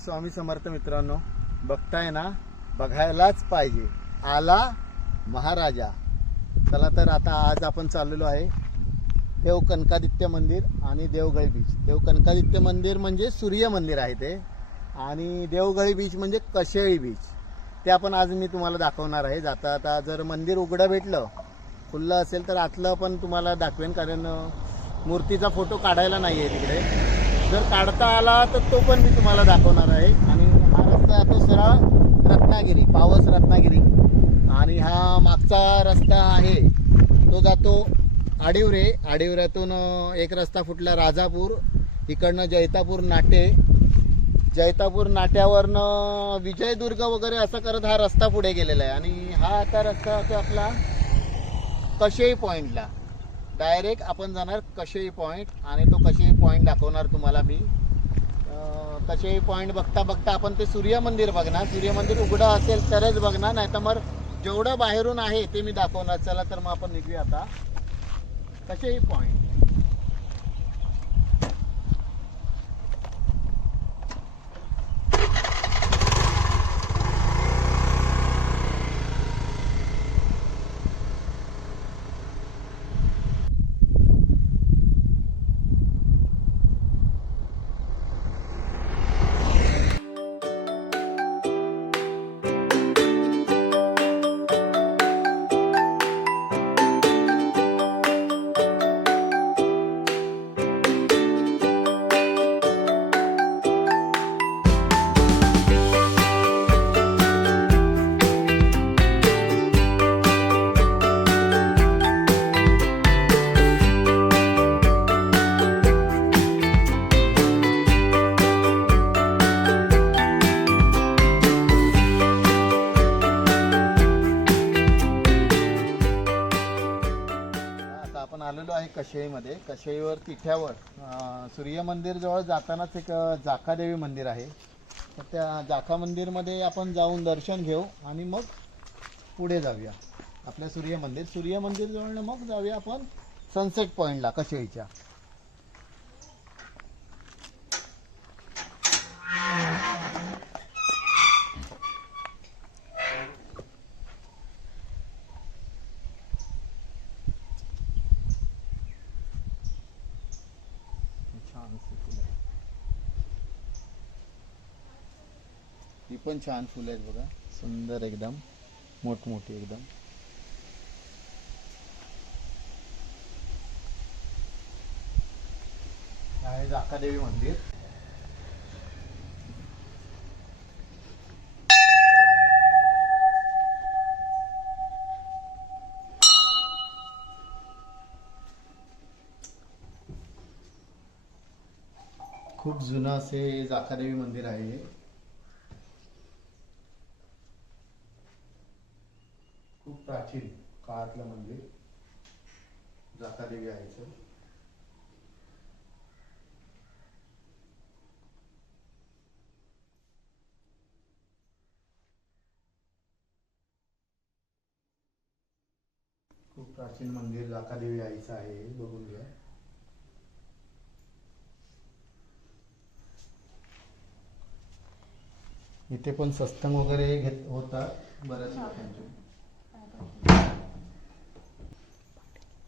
स्वामी समर्थ मित्रांनो, बघताय ना, बघायलाच पाहिजे आला महाराजा. चला तर आता आज आपण चाललेलो आहे देव कनकादित्य मंदिर आणि देवगळी बीच. देव कनकादित्य मंदिर म्हणजे सूर्य मंदिर आहे ते, आणि देवगळी बीच म्हणजे कशेळी बीच. ते आपण आज मी तुम्हाला दाखवणार आहे. जाता आता जर मंदिर उघडं भेटलं, खुल्लं असेल तर आतलं पण तुम्हाला दाखवेन, कारण मूर्तीचा फोटो काढायला नाही आहे तिकडे. जर काढता आला तर तो पण मी तुम्हाला दाखवणार आहे. आणि हा रस्ता जातो सरळ रत्नागिरी, पावस रत्नागिरी. आणि हा मागचा रस्ता आहे तो जातो आडिवरे. आडिवऱ्यातून एक रस्ता फुटला राजापूर, इकडनं जैतापूर नाटे, जैतापूर नाट्यावरनं विजयदुर्ग वगैरे असं करत हा रस्ता पुढे गेलेला आहे. आणि हा आता रस्ता असतो आपला कशेळी पॉईंटला. डायरेक्ट आपण जाणार कशेळी पॉईंट, आणि तो कशेळी पॉईंट दाखवणार तुम्हाला मी. कशेळी पॉईंट बघता बघता आपण ते सूर्य मंदिर बघणार. सूर्य मंदिर उघडं असेल तरच बघणार, नाही तर मग जेवढं बाहेरून आहे ते मी दाखवणार. चला तर मग आपण निघूया आता कशेळी पॉईंट. आपण आलेलो आहे कशेळीमध्ये. कशेळीवर तिठ्यावर सूर्य मंदिर जवळ जातानाच एक जाखादेवी मंदिर आहे. तर त्या जाखा मंदिरमध्ये आपण जाऊन दर्शन घेऊ आणि मग पुढे जाऊया आपल्या सूर्य मंदिर जवळ. मग जाऊया आपण सनसेट पॉईंटला कशेळीच्या. ही पण छान फुलं आहेत बघा, सुंदर एकदम, मोठमोठी एकदम. आहे जाखादेवी मंदिर. खूप जुनं असे जाखादेवी मंदिर आहे. खूप प्राचीन काळातलं मंदिर जाखादेवी आहे. खूप प्राचीन मंदिर जाखादेवी आईचं आहे, बघून घ्या. इथे पण सत्संग वगैरे घेत होतात बऱ्याच लोकांचे.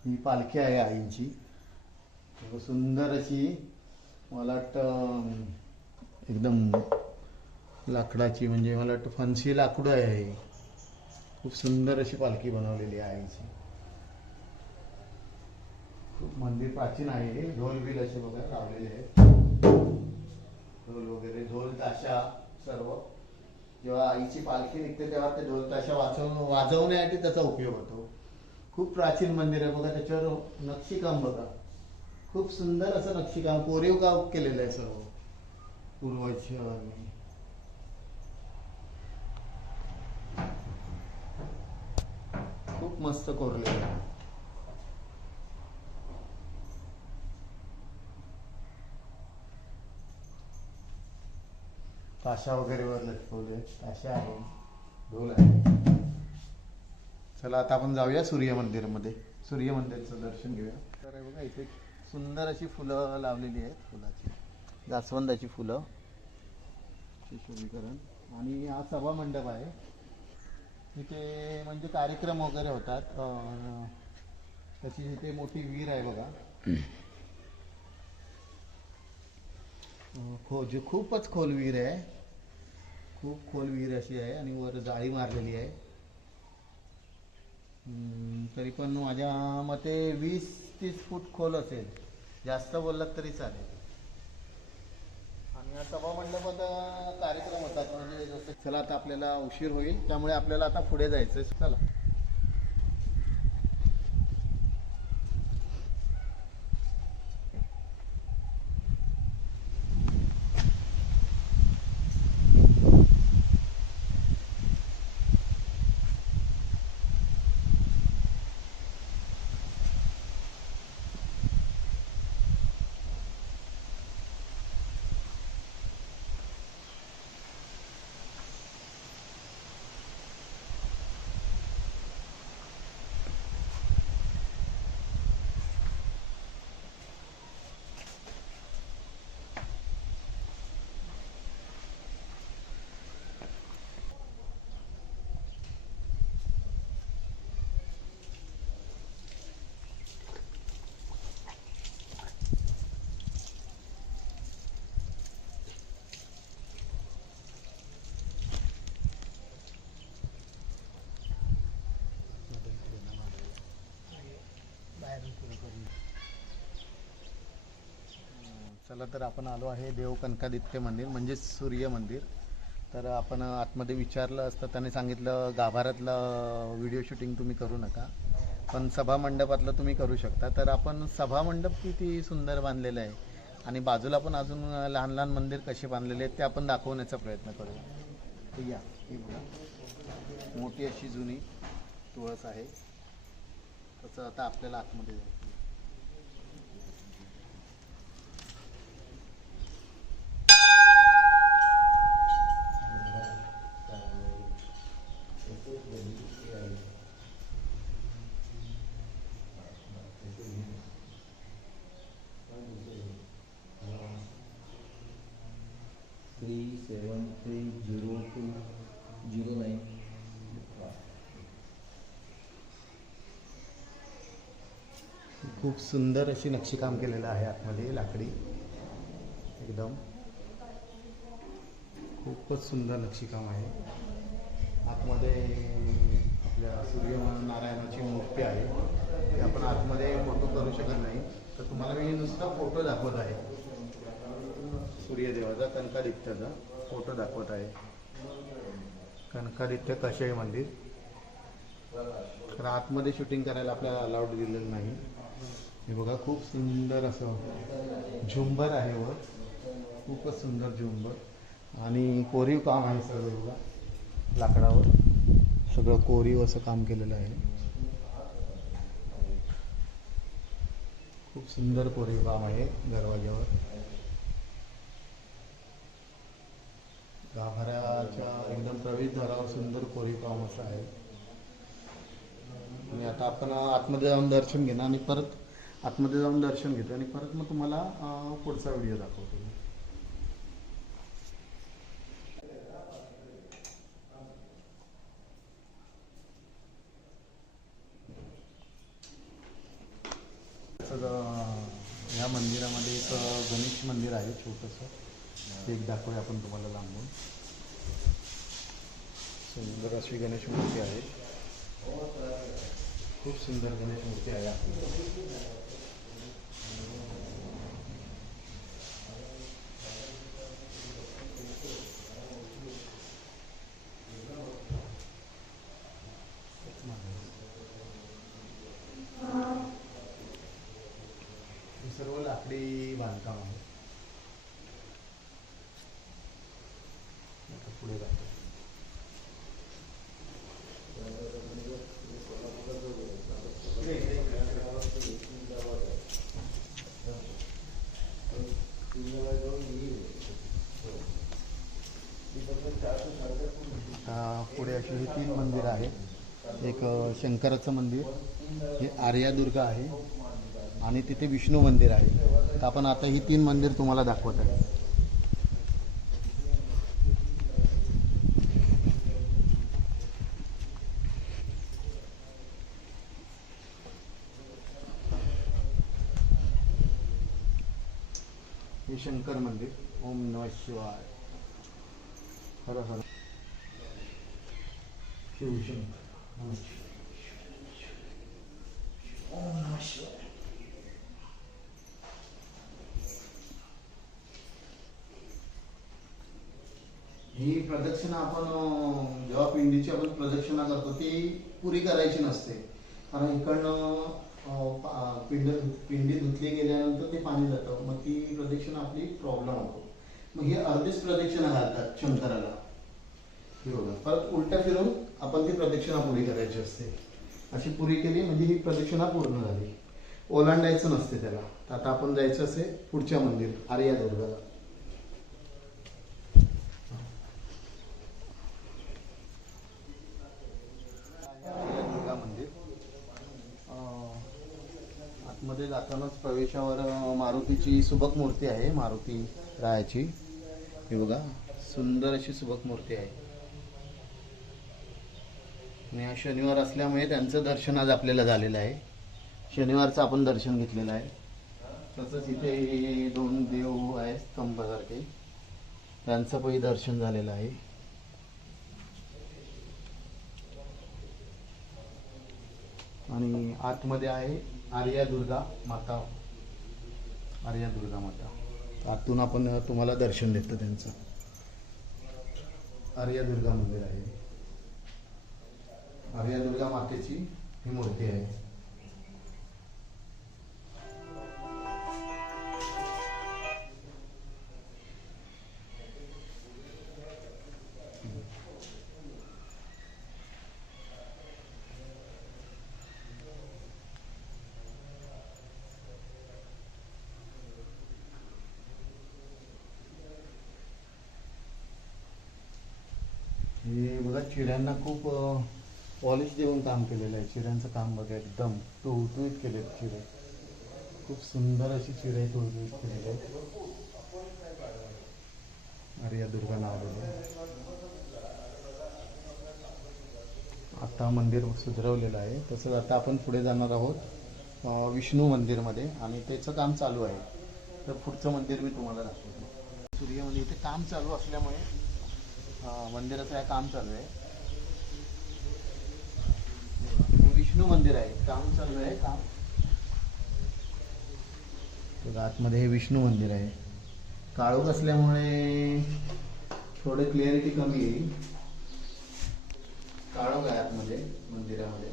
ही पालखी आहे आईंची, सुंदर अशी. मला वाटतं एकदम लाकडाची, म्हणजे मला वाटतं फणसी लाकूड आहे. खूप सुंदर अशी पालखी बनवलेली आहे आईची. खूप मंदिर प्राचीन आहे. ढोल बिल असे बघा लावलेले आहेत, ढोल वगैरे, ढोल ताशा सर्व. जेव्हा आईची पालखी निघते तेव्हा ते ढोल ताशा वाजवण्यासाठी त्याचा उपयोग होतो. खूप प्राचीन मंदिर आहे बघा. त्याच्यावर नक्षीकाम बघा, खूप सुंदर असं नक्षीकाम, कोरीव काम केलेलं आहे सर्व पूर्वजांनी. खूप मस्त कोरलेलं आहे. ताशा वगैरे वर लटकवले, ताशा आहे, ढोल आहे. चला आता आपण जाऊया सूर्य मंदिरमध्ये, सूर्य मंदिरचं दर्शन घेऊया. तर बघा इथे सुंदर अशी फुलं लावलेली आहेत, फुलाची, जास्वंदाची फुलं. सुशोभीकरण. आणि हा सभा मंडप आहे. इथे म्हणजे कार्यक्रम वगैरे होतात. त्याची इथे मोठी विहीर आहे बघा. खूपच खोल विहीर आहे. खूप खोल विहीर अशी आहे आणि वर जाळी मारलेली आहे. तरी पण माझ्या मते 20-30 फूट खोल असेल. जास्त बोललात तरी चालेल. आणि या सभा मंडपात कार्यक्रम होतात. म्हणजे जसं चला आता आपल्याला उशीर होईल, त्यामुळे आपल्याला आता पुढे जायचं. चला. चला तर आपण आलो आहे देव कनकादित्य मंदिर म्हणजे सूर्य मंदिर. तर आपण आतमध्ये विचारलं असतं, त्याने सांगितलं गाभाऱ्यातलं व्हिडिओ शूटिंग तुम्ही करू नका, पण सभा मंडपातलं तुम्ही करू शकता. तर आपण सभा मंडप किती सुंदर बांधलेलं आहे आणि बाजूला पण अजून लहान लहान मंदिर कसे बांधलेले आहेत ते आपण दाखवण्याचा प्रयत्न करूया. तर या, ही बघा मोठी अशी जुनी तुळस आहे. तसं आता आपल्याला आतमध्ये जायचं. खूप सुंदर अशी नक्षीकाम केलेलं आहे आतमध्ये, लाकडी एकदम खूपच सुंदर नक्षीकाम आहे. आतमध्ये आपल्या सूर्यनारायणाची मूर्ती आहे. ती आपण आतमध्ये फोटो करू शकत नाही, तर तुम्हाला मी नुसता फोटो दाखवत आहे. सूर्यदेवाचा कनकादित्याचा फोटो दाखवत आहे. कनकादित्य कशाई मंदिर. तर आतमध्ये शूटिंग करायला आपल्याला अलाउड दिलेलं नाही. हे बघा खूप सुंदर असं झुंबर आहे वर, खूपच सुंदर झुंबर आणि कोरीव काम आहे सगळं. बघा लाकडावर सगळं कोरीव असं काम केलेलं आहे. खूप सुंदर कोरीव काम आहे दरवाज्यावर. गाभाऱ्याच्या एकदम प्रवेशद्वारावर सुंदर कोरीव काम असं आहे. आणि आता आपण आतमध्ये जाऊन दर्शन घेणार आणि परत आतमध्ये जाऊन दर्शन घेतो आणि परत मग तुम्हाला पुढचा व्हिडिओ दाखवतो. या मंदिरामध्ये एक गणेश मंदिर आहे छोटंसं, ते एक दाखवूया आपण तुम्हाला लांबून. सुंदर अशी गणेश मूर्ती आहे. खूप सुंदर गणेश मूर्ती आहे आपली. सर्व लाकडी बांधकाम आहे. पुढे जातो. पुढे अशी ही 3 मंदिर आहेत. एक शंकराचं मंदिर, हे आर्यादुर्गा आहे आणि तिथे विष्णू मंदिर आहे. तर आपण आता ही 3 मंदिर तुम्हाला दाखवत आहे. हे शंकर मंदिर. ओम नमः शिवाय. हर हर शिवशंकर. ओम नमः शिवाय. ही प्रदक्षिणा आपण जेव्हा पिंडीची आपण प्रदक्षिणा करतो ती पुरी करायची नसते, कारण इकडनं पिंडी धुतली गेल्यानंतर ते पाणी जातं, मग ती प्रदक्षिणा आपली प्रॉब्लेम होतो. मग ही अर्धीच प्रदक्षिणा घालतात शंकराला. हे बघा, परत उलट्या फिरून आपण ती प्रदक्षिणा पुरी करायची असते. अशी पुरी केली म्हणजे ही प्रदक्षिणा पूर्ण झाली. ओलांडायचं नसते त्याला. तर आता आपण जायचं असे पुढच्या मंदिर आर्या दुर्गाला. दुर्गा मंदिर आतमध्ये जातानाच प्रवेशावर मारुतीची सुबक मूर्ती आहे, मारुती रायाची. हे बघा, सुंदर अशी सुबक मूर्ती आहे. आणि हा शनिवार असल्यामुळे त्यांचं दर्शन आज आपल्याला झालेलं आहे. शनिवारचं आपण दर्शन घेतलेलं आहे. तसंच इथे 2 देव आहेत स्तंभासारखे, त्यांचं पण दर्शन झालेलं आहे. आणि आतमध्ये आहे आर्या दुर्गा माता. आर्या दुर्गा माता आतून आपण तुम्हाला दर्शन देतो त्यांचं. आर्या दुर्गा मंदिर आहे. आर्या दुर्गा मातेची ही मूर्ती आहे. हे बघा, चिऱ्यांना खूप पॉलिश देऊन काम केलेलं आहे. चिऱ्यांचं काम बघा, एकदम टुळटुळीत केले चिरे. खूप सुंदर अशी चिरे टुळटुळीत केलेले आहेत. आर्या दुर्गा नावाला आता मंदिर सुधरवलेलं आहे. तसंच आता आपण पुढे जाणार आहोत विष्णू मंदिरमध्ये, आणि त्याचं काम चालू आहे. तर पुढचं मंदिर मी तुम्हाला दाखवतो. सूर्यमंदिर इथे काम चालू असल्यामुळे मंदिराचं हे काम चालू आहे. विष्णू मंदिर आहे, काम चालू आहे काम. आतमध्ये हे विष्णू मंदिर आहे. काळोख असल्यामुळे थोडे क्लिअरिटी कमी येईल. काळोख आहे आतमध्ये मंदिरामध्ये.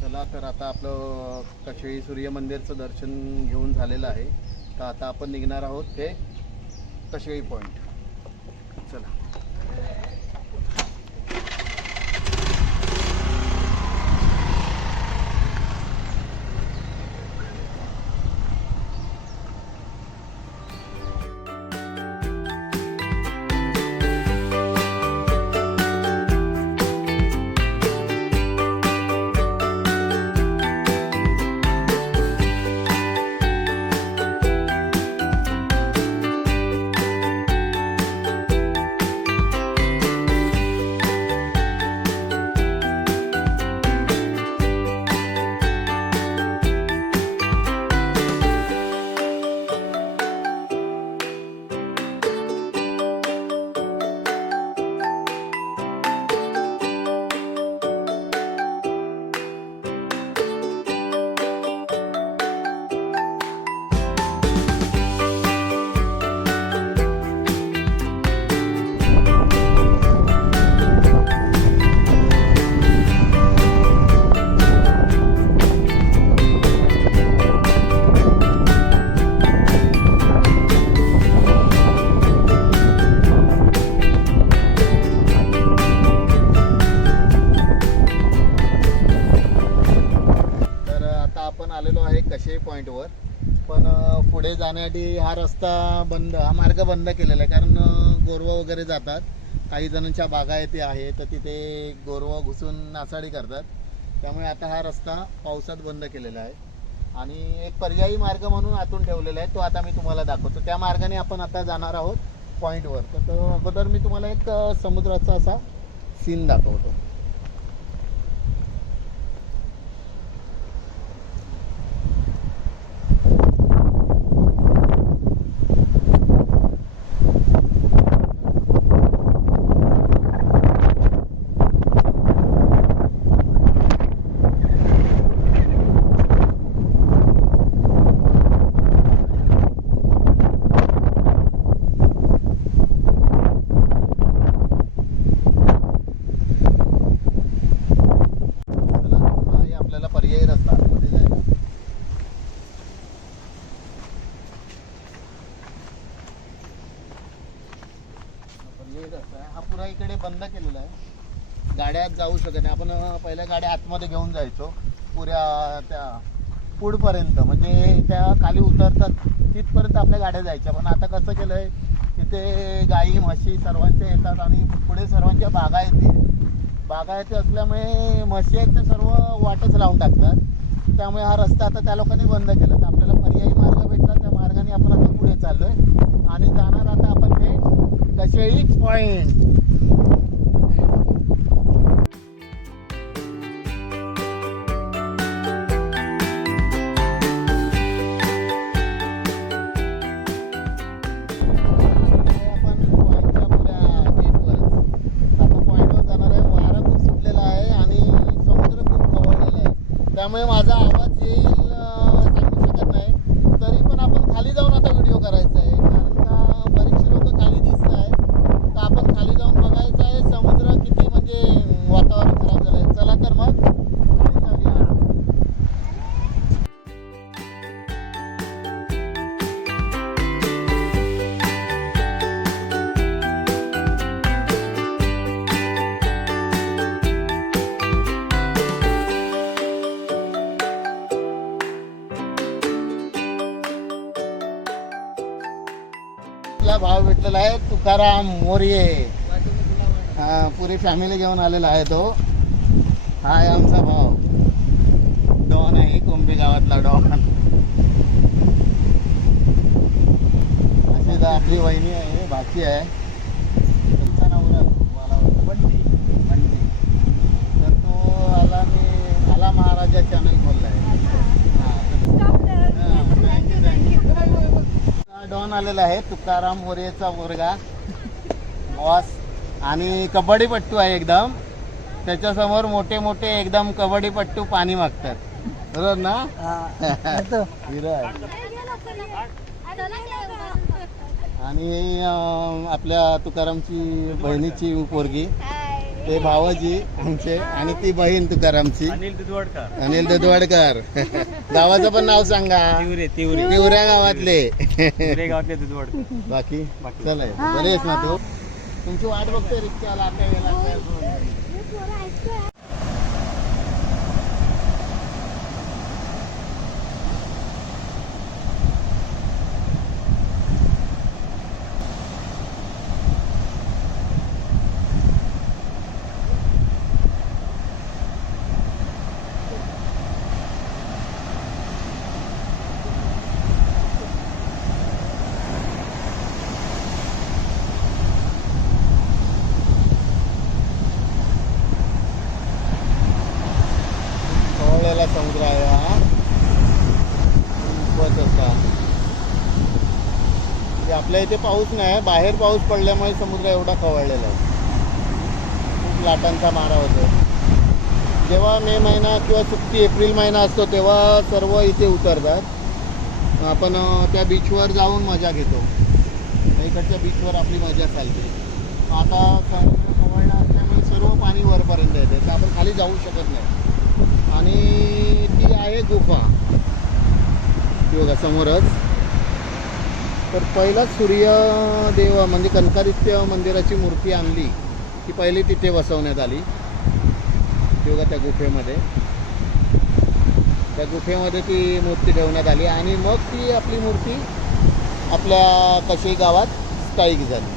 चला, तर आता आपलं कशेळी सूर्य मंदिरचं दर्शन घेऊन झालेलं आहे. तर आता आपण निघणार आहोत ते कशेळी पॉईंट. चला. कसे पॉईंटवर, पण पुढे जाण्यासाठी हा रस्ता हा मार्ग बंद केलेला आहे. कारण गोरवा वगैरे जातात, काही जणांच्या बागायती आहे तर तिथे गोरवा घुसून नासाडी करतात. त्यामुळे आता हा रस्ता पावसात बंद केलेला आहे आणि एक पर्यायी मार्ग म्हणून आतून ठेवलेला आहे. तो आता मी तुम्हाला दाखवतो. त्या मार्गाने आपण आता जाणार आहोत पॉईंटवर. तर तो अगोदर मी तुम्हाला एक समुद्राचा असा सीन दाखवतो. हा पुरा इकडे बंद केलेला आहे, गाड्या जाऊ शकत नाही. आपण पहिल्या गाड्या आतमध्ये घेऊन जायचो पुऱ्या त्या पुढपर्यंत, म्हणजे त्या खाली उतरतात तिथपर्यंत आपल्या गाड्या जायच्या. पण आता कसं केलं आहे, तिथे गाई म्हशी सर्वांच्या येतात आणि पुढे सर्वांच्या बागायती असल्यामुळे म्हशी आहेत ते सर्व वाटच लावून टाकतात. त्यामुळे हा रस्ता आता त्या लोकांनी बंद केला. तर आपल्याला पर्यायी मार्ग भेटला, त्या मार्गाने आपण आता पुढे चाललोय आणि जाणार आता आपण हे कशेळी पॉइंट. त्यामुळे माझा आवाज येईल सांगू शकत नाही. तरी पण आपण खाली जाऊन आता व्हिडिओ करायचा आहे, कारण का बरेचसे लोक खाली दिसत आहे. तर आपण खाली जाऊन बघायचं आहे समुद्र किती म्हणजे वातावरण खराब झालं आहे. चला तर मग खाली जाऊया. भाव भेटलेला आहे तुकाराम मोर्ये. हा पुरी फॅमिली घेऊन आलेला आहे तो. हा आहे आमचा भाव डॉन आहे, कोंबे गावातला डॉन. अशी आपली वहिनी आहे, भाची आहे. तुमचा नवरा बंटी. तर तो आला महाराजा चॅनल खोलला आहे. डॉन आलेला आहे तुकाराम मोरेचा मुलगा बॉस, आणि कबड्डीपट्टू आहे एकदम. त्याच्यासमोर मोठे मोठे एकदम कबड्डीपट्टू पाणी मागतात, बरोबर ना? आणि आपल्या तुकारामची बहिणीची पोरगी, ते भावाजी आमचे, आणि ती बहीण तुकारामची अनिल दुधवाडकर. गावाचं पण नाव सांगा. तिवऱ्या गावातले. बाकी चला बरे आहेस ना तू? तुमची वाट बघतोय रिक्षाला. समुद्र आहे हा खूपच असा. आपल्या इथे पाऊस नाही, बाहेर पाऊस पडल्यामुळे समुद्र एवढा खवळलेला आहे. खूप लाटांचा मारा होतो. जेव्हा मे महिना किंवा सुट्टी एप्रिल महिना असतो तेव्हा सर्व इथे उतरतात. आपण त्या बीचवर जाऊन मजा घेतो. इकडच्या बीचवर आपली मजा चालते. आता समुद्र खवळला असल्यामुळे सर्व पाणी वरपर्यंत येते, तर आपण खाली जाऊ शकत नाही. आणि ती आहे गुफा, ती बघा समोरच. तर पहिलाच सूर्यदेव म्हणजे कनकादित्य मंदिराची मूर्ती आणली ती पहिली तिथे बसवण्यात आली. ती बघा त्या गुफेमध्ये. त्या गुफेमध्ये ती मूर्ती ठेवण्यात आली आणि मग ती आपली मूर्ती आपल्या कशेई गावात स्थायिक झाली.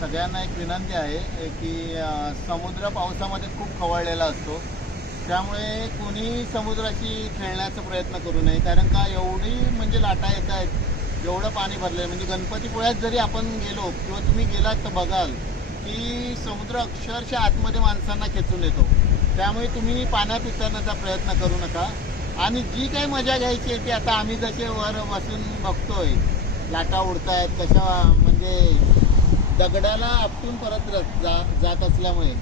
सगळ्यांना एक विनंती आहे की समुद्र पावसामध्ये खूप खवळलेला असतो, त्यामुळे कोणी समुद्राची खेळण्याचा प्रयत्न करू नये. कारण का एवढी म्हणजे लाटा येत आहेत, एवढं पाणी भरलं आहे. म्हणजे गणपतीपुळ्यात जरी आपण गेलो किंवा तुम्ही गेलात तर बघाल की समुद्र अक्षरशः आतमध्ये माणसांना खेचून येतो. त्यामुळे तुम्ही पाण्यात उतरण्याचा प्रयत्न करू नका. आणि जी काही मजा घ्यायची आहे ती आता आम्ही जसे वर बसून बघतोय, लाटा उडत आहेत कशा, म्हणजे दगडाला आपटून परत जात असल्यामुळे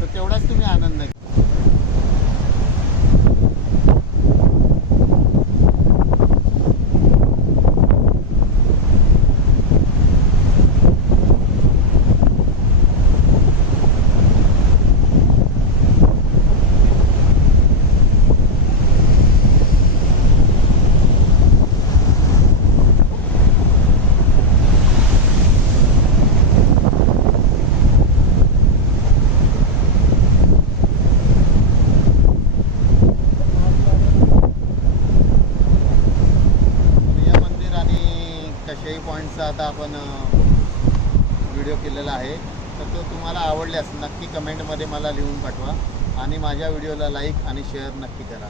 तर तेवढाच तुम्ही आनंद घ्या. कशाही पॉईंटचा आता आपण व्हिडिओ केलेला आहे, तर तो तुम्हाला आवडल्यास नक्की कमेंटमध्ये मला लिहून पाठवा आणि माझ्या व्हिडिओला लाईक आणि शेअर नक्की करा.